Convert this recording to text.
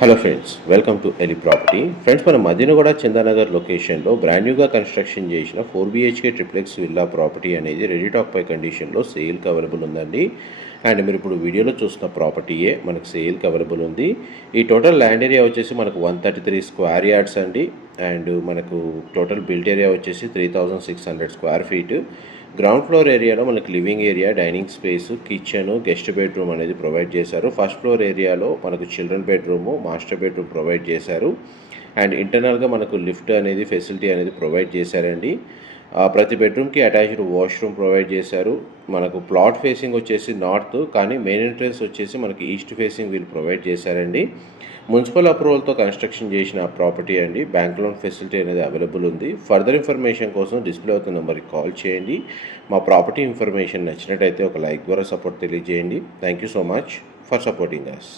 Hello friends, welcome to Eli property. Friends, మన మదీనగూడ చందానగర్ లొకేషన్లో brand న్యూగా కన్స్ట్రక్షన్ చేసిన 4BHK ట్రిప్లెక్స్ విల్లా ప్రాపర్టీ అనేది రెడీ టాక్ పై కండిషన్లో సేల్కి అవైలబుల్ ఉందండి. అండ్ మీరు ఇప్పుడు వీడియోలో చూస్తున్న ప్రాపర్టీయే మనకు సేల్కి అవైలబుల్ ఉంది. ఈ టోటల్ ల్యాండ్ ఏరియా వచ్చేసి మనకు 133 స్క్వేర్ యార్డ్స్ అండి. అండ్ మనకు టోటల్ బిల్ట్ ఏరియా వచ్చేసి 3600 స్క్వేర్ ఫీట్. గ్రౌండ్ ఫ్లోర్ ఏరియాలో మనకి living area, dining space, kitchen, guest bedroom అనేది ప్రొవైడ్ చేశారు. ఫస్ట్ ఫ్లోర్ ఏరియాలో మనకు children bedroom, master bedroom provide చేశారు. అండ్ ఇంటర్నల్గా మనకు లిఫ్ట్ అనేది ఫెసిలిటీ అనేది ప్రొవైడ్ చేశారండి. ప్రతి బెడ్రూమ్కి అటాచ్డ్ వాష్రూమ్ ప్రొవైడ్ చేశారు. మనకు ప్లాట్ ఫేసింగ్ వచ్చేసి నార్త్, కానీ మెయిన్ ఎంట్రన్స్ వచ్చేసి మనకి ఈస్ట్ ఫేసింగ్ వీళ్ళు ప్రొవైడ్ చేశారండి. మున్సిపల్ అప్రూవల్తో కన్స్ట్రక్షన్ చేసిన ప్రాపర్టీ అండి. బ్యాంక్ లోన్ ఫెసిలిటీ అనేది అవైలబుల్ ఉంది. ఫర్దర్ ఇన్ఫర్మేషన్ కోసం డిస్ప్లే అవుతున్న నెంబర్కి కాల్ చేయండి. మా ప్రాపర్టీ ఇన్ఫర్మేషన్ నచ్చినట్టయితే ఒక లైక్ ద్వారా సపోర్ట్ తెలియజేయండి. Thank you so much for supporting us.